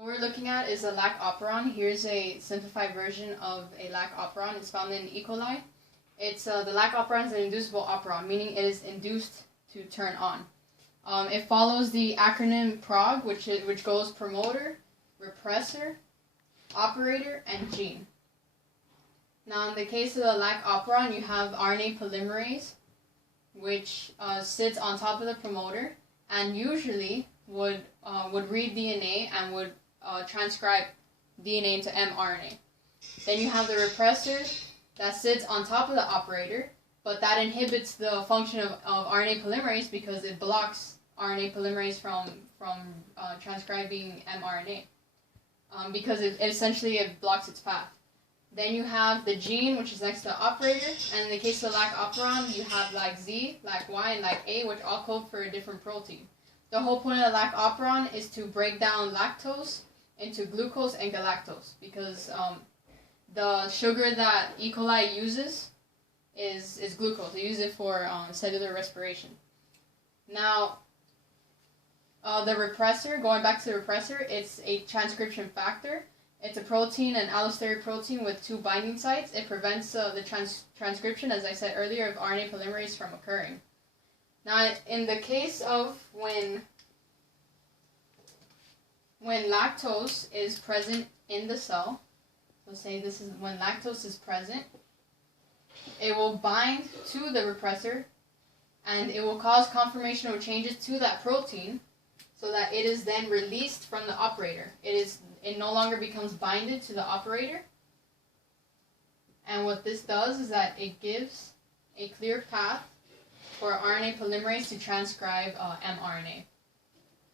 What we're looking at is a Lac Operon. Here's a simplified version of a Lac Operon. It's found in E. coli. It's the Lac Operon is an inducible operon, meaning it is induced to turn on. It follows the acronym PROG, which goes promoter, repressor, operator, and gene. Now, in the case of the Lac Operon, you have RNA polymerase, which sits on top of the promoter and usually would read DNA and would transcribe DNA into mRNA. Then you have the repressor that sits on top of the operator, but that inhibits the function of RNA polymerase because it blocks RNA polymerase from transcribing mRNA because it essentially blocks its path. Then you have the gene, which is next to the operator, and in the case of the Lac Operon, you have Lac Z, Lac Y, and Lac A, which all code for a different protein. The whole point of the Lac Operon is to break down lactose into glucose and galactose because the sugar that E. coli uses is glucose. They use it for cellular respiration. Now, the repressor, going back to the repressor, it's a transcription factor. It's a protein, an allosteric protein with 2 binding sites. It prevents the transcription, as I said earlier, of RNA polymerase from occurring. Now, in the case of when lactose is present in the cell, so say this is when lactose is present, it will bind to the repressor and it will cause conformational changes to that protein so that it is then released from the operator. It no longer becomes binded to the operator. And what this does is that it gives a clear path for RNA polymerase to transcribe mRNA.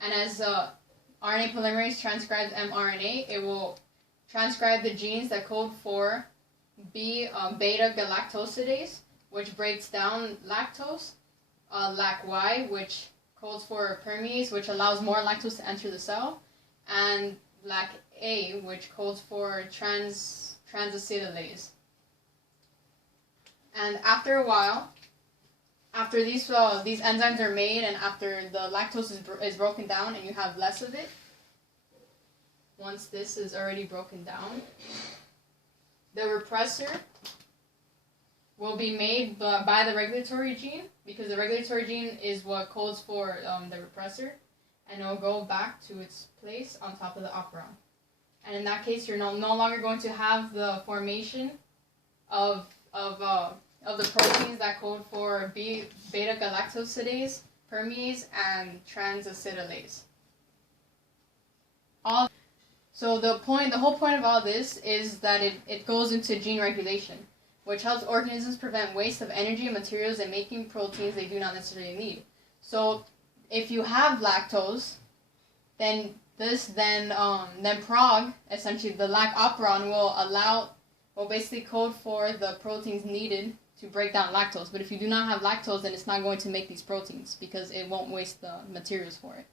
And as RNA polymerase transcribes mRNA, it will transcribe the genes that code for beta-galactosidase, which breaks down lactose, Lac Y, which codes for permease, which allows more lactose to enter the cell, and Lac A, which codes for transacetylase. And after a while, after these enzymes are made and after the lactose is broken down and you have less of it, once this is already broken down, the repressor will be made by the regulatory gene, because the regulatory gene is what codes for the repressor, and it will go back to its place on top of the operon. And in that case, you're no longer going to have the formation of the proteins that code for beta-galactosidase, permease, and transacetylase. So the whole point of all this is that it goes into gene regulation, which helps organisms prevent waste of energy and materials in making proteins they do not necessarily need. So if you have lactose, then PROG, essentially the Lac Operon, will basically code for the proteins needed to break down lactose. But if you do not have lactose, then it's not going to make these proteins because it won't waste the materials for it.